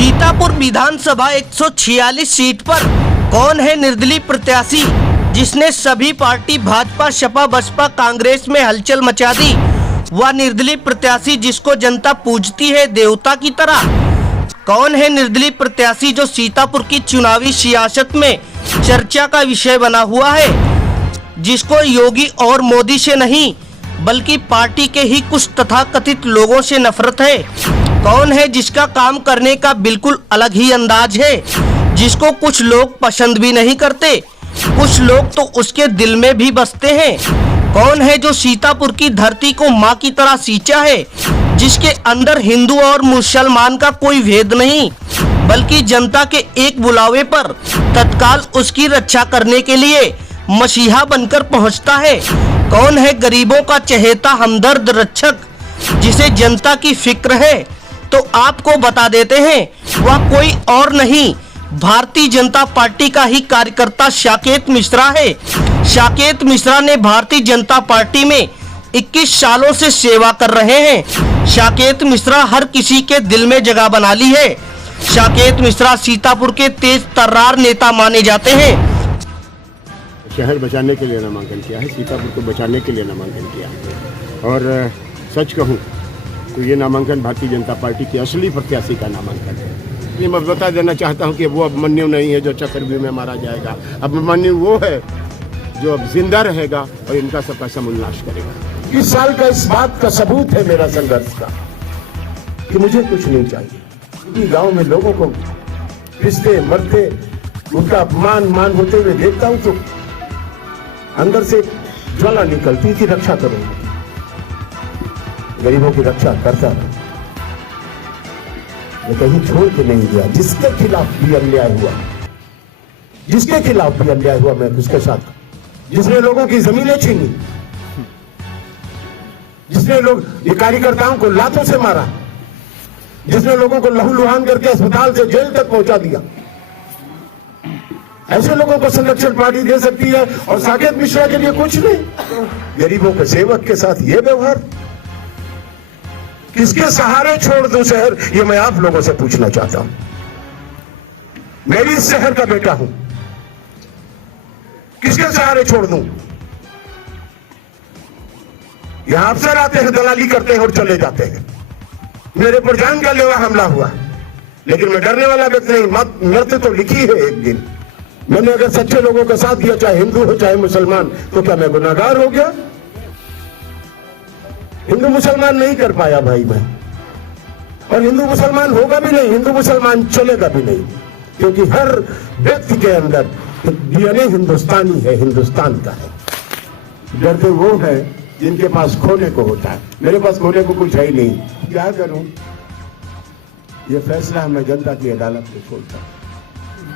सीतापुर विधानसभा 146 seat पर कौन है निर्दलीय प्रत्याशी जिसने सभी पार्टी भाजपा, सपा, बसपा, कांग्रेस में हलचल मचा दी? वह निर्दलीय प्रत्याशी जिसको जनता पूजती है देवता की तरह। कौन है निर्दलीय प्रत्याशी जो सीतापुर की चुनावी सियासत में चर्चा का विषय बना हुआ है, जिसको योगी और मोदी से नहीं बल्कि पार्टी के ही कुछ तथाकथित लोगों से नफरत है? कौन है जिसका काम करने का बिल्कुल अलग ही अंदाज है, जिसको कुछ लोग पसंद भी नहीं करते, कुछ लोग तो उसके दिल में भी बसते हैं? कौन है जो सीतापुर की धरती को माँ की तरह सींचा है, जिसके अंदर हिंदू और मुसलमान का कोई भेद नहीं बल्कि जनता के एक बुलावे पर तत्काल उसकी रक्षा करने के लिए मसीहा बनकर पहुंचता है? कौन है गरीबों का चहेता, हमदर्द, रक्षक, जिसे जनता की फिक्र है? तो आपको बता देते हैं, वह कोई और नहीं भारतीय जनता पार्टी का ही कार्यकर्ता साकेत मिश्रा है। साकेत मिश्रा ने भारतीय जनता पार्टी में 21 सालों से सेवा कर रहे हैं। साकेत मिश्रा हर किसी के दिल में जगह बना ली है। साकेत मिश्रा सीतापुर के तेज तर्रार नेता माने जाते हैं। शहर बचाने के लिए नामांकन किया है, सीतापुर को बचाने के लिए नामांकन किया है। और सच कहूँ तो ये नामांकन भारतीय जनता पार्टी की असली प्रत्याशी का नामांकन है। ये मैं बता देना चाहता हूँ कि वो अभिमन्यु नहीं है जो चक्रव्यूह में मारा जाएगा। अभिमन्यु वो है जो अब जिंदा रहेगा और इनका सबका समूलनाश करेगा। इस साल का इस बात का सबूत है मेरा संघर्ष का कि मुझे कुछ नहीं चाहिए, क्योंकि गांव में लोगों को पिसते मरते उनका अपमान मान होते हुए देखता हूं तो अंदर से ज्वाला निकलती थी। रक्षा करूंगा, गरीबों की रक्षा करता रहा, मैं कहीं छोड़ के नहीं दिया। जिसके खिलाफ भी अन्याय हुआ, जिसके खिलाफ भी अन्याय हुआ मैं उसके साथ। जिसने लोगों की जमीनें छीनी, जिसने लोग ये कार्यकर्ताओं को लातों से मारा, जिसने लोगों को लहूलुहान करके अस्पताल से जेल तक पहुंचा दिया, ऐसे लोगों को संरक्षण पार्टी दे सकती है। और साकेत मिश्रा के लिए कुछ नहीं। गरीबों के सेवक के साथ ये व्यवहार, किसके सहारे छोड़ दूं शहर, ये मैं आप लोगों से पूछना चाहता हूं। मैं भी इस शहर का बेटा हूं, किसके सहारे छोड़ दूं? यहां अफसर आते हैं, दलाली करते हैं और चले जाते हैं। मेरे पर जानलेवा हमला हुआ, लेकिन मैं डरने वाला व्यक्ति नहीं। मरते तो लिखी है एक दिन। मैंने अगर सच्चे लोगों का साथ दिया, चाहे हिंदू हो चाहे मुसलमान, तो क्या मैं गुनाहगार हो गया? हिंदू मुसलमान नहीं कर पाया भाई मैं, और हिंदू मुसलमान होगा भी नहीं, हिंदू मुसलमान चलेगा भी नहीं, क्योंकि हर व्यक्ति के अंदर डीएनए हिंदुस्तानी है, हिंदुस्तान का है। डरते वो है जिनके पास खोने को होता है। मेरे पास खोने को कुछ है ही नहीं। क्या करूं? ये फैसला मैं जनता की अदालत को छोड़ता हूं।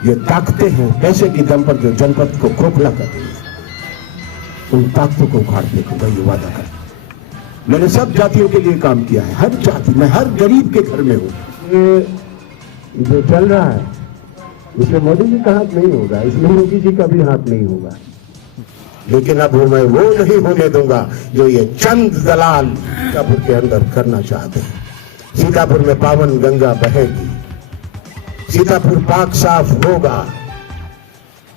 ये ताकतें हैं पैसे की दम पर जो जनपद को खोखला कर रही है, उन ताकतों को उखाड़ने को मैं ये वादा कर। मैंने सब जातियों के लिए काम किया है, हर जाति में, हर गरीब के घर में हूं। जो चल रहा है उसमें मोदी जी का हाथ नहीं होगा, इसमें योगी जी का भी हाथ नहीं होगा। लेकिन अब मैं वो नहीं होने दूंगा जो ये चंद दलाल सीतापुर के अंदर करना चाहते हैं। सीतापुर में पावन गंगा बहेगी, सीतापुर पाक साफ होगा,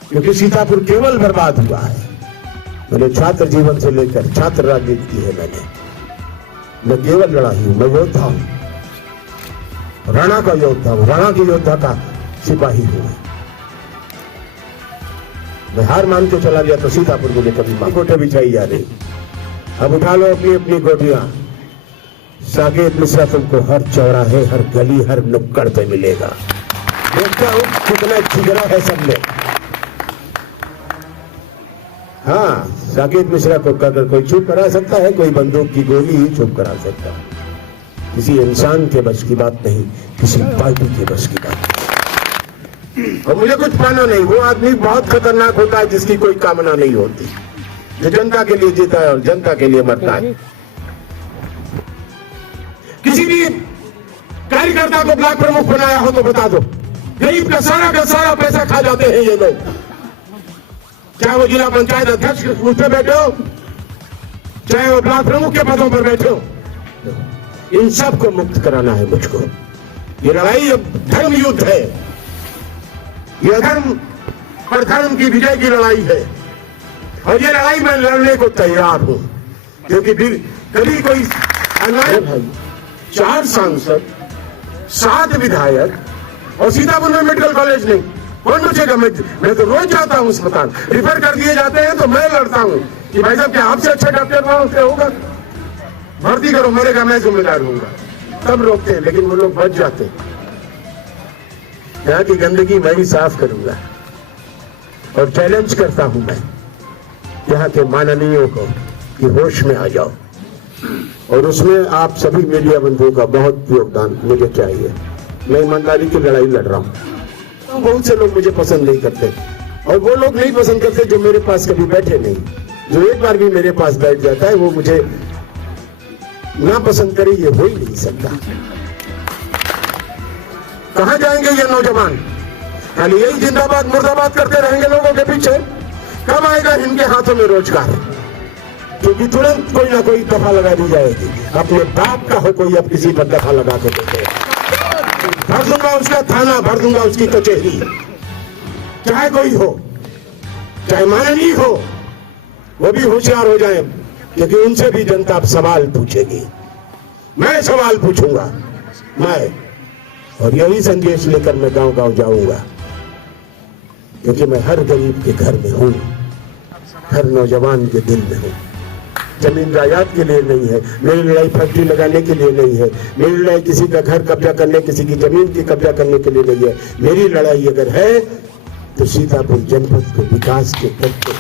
क्योंकि सीतापुर केवल बर्बाद हुआ है। मैंने छात्र जीवन से लेकर छात्र राजनीति की है। मैं केवल लड़ाई हूं, मैं योद्धा हूं, राणा का योद्धा हूं, राणा के योद्धा का सिपाही हूं। मैं हार मान के चला गया तो सीतापुर मुझे कभी गोटे बिछाई जा रही। अब उठा लो अपनी अपनी गोटियां। साकेत मिश्रा तुमको हर चौराहे, हर गली, हर नुक्कड़ पे मिलेगा। देखता हूं कितना जिगरा है सब में। हाँ, साकेत मिश्रा को अगर कोई चुप करा सकता है, कोई बंदूक की गोली ही चुप करा सकता है। किसी इंसान के बस की बात नहीं, किसी पार्टी के बस की बात। और मुझे कुछ पाना नहीं। वो आदमी बहुत खतरनाक होता है जिसकी कोई कामना नहीं होती, जो जनता के लिए जीता है और जनता के लिए मरता है। किसी भी कार्यकर्ता को ब्लॉक प्रमुख बनाया हो तो बता दो, गरीब का सारा पैसा खा जाते हैं ये लोग। चाहे वो जिला पंचायत अध्यक्ष उस पर बैठे हो, चाहे वो ब्लॉक प्रमुख के पदों पर बैठे हो, इन सब को मुक्त कराना है मुझको। ये लड़ाई अब धर्म युद्ध है, ये अधर्म पर धर्म की विजय की लड़ाई है, और ये लड़ाई मैं लड़ने को तैयार हूं, क्योंकि कभी कोई अन्याय भाई 4 सांसद 7 विधायक और सीतापुर में मेडिकल कॉलेज नहीं, कौन पूछेगा? मैं तो रोज जाता हूं अस्पताल, रिफर कर दिए जाते हैं तो मैं लड़ता हूं कि भाई साहब क्या आपसे अच्छा डॉक्टर वहां क्या होगा, भर्ती करो, मरेगा मैं जिम्मेदार हूंगा, तब रोकते हैं, लेकिन वो लोग बच जाते हैं। यहाँ की गंदगी मैं ही साफ करूंगा और चैलेंज करता हूं मैं यहाँ के माननीयों को कि होश में आ जाओ, और उसमें आप सभी मीडिया बंधुओं का बहुत योगदान मुझे चाहिए। मैं ईमानदारी की लड़ाई लड़ रहा हूँ। बहुत से लोग मुझे पसंद नहीं करते, और वो लोग नहीं पसंद करते जो मेरे पास कभी बैठे नहीं। जो एक बार भी मेरे पास बैठ जाता है वो मुझे ना पसंद करे, ये हो ही नहीं सकता। कहां जाएंगे ये नौजवान? खाली यही जिंदाबाद मुर्दाबाद करते रहेंगे लोगों के पीछे? कब आएगा इनके हाथों में रोजगार? क्योंकि तुरंत कोई ना कोई दफा लगा दी जाएगी। अपने बाप का हो कोई अब किसी पर दफा लगा के देते, भर दूंगा उसका थाना, भर दूंगा उसकी कचहरी, चाहे कोई हो, चाहे माननीय हो, वो भी होशियार हो जाए, क्योंकि उनसे भी जनता अब सवाल पूछेगी। मैं सवाल पूछूंगा, मैं, और यही संदेश लेकर मैं गांव गांव जाऊंगा, क्योंकि मैं हर गरीब के घर में हूं, हर नौजवान के दिल में हूं। जमीन जायदाद के लिए नहीं है मेरी लड़ाई, फैक्ट्री लगाने के लिए नहीं है मेरी लड़ाई, किसी का घर कब्जा करने, किसी की जमीन की कब्जा करने के लिए नहीं है। मेरी लड़ाई अगर है तो सीतापुर जनपद को विकास के तत्व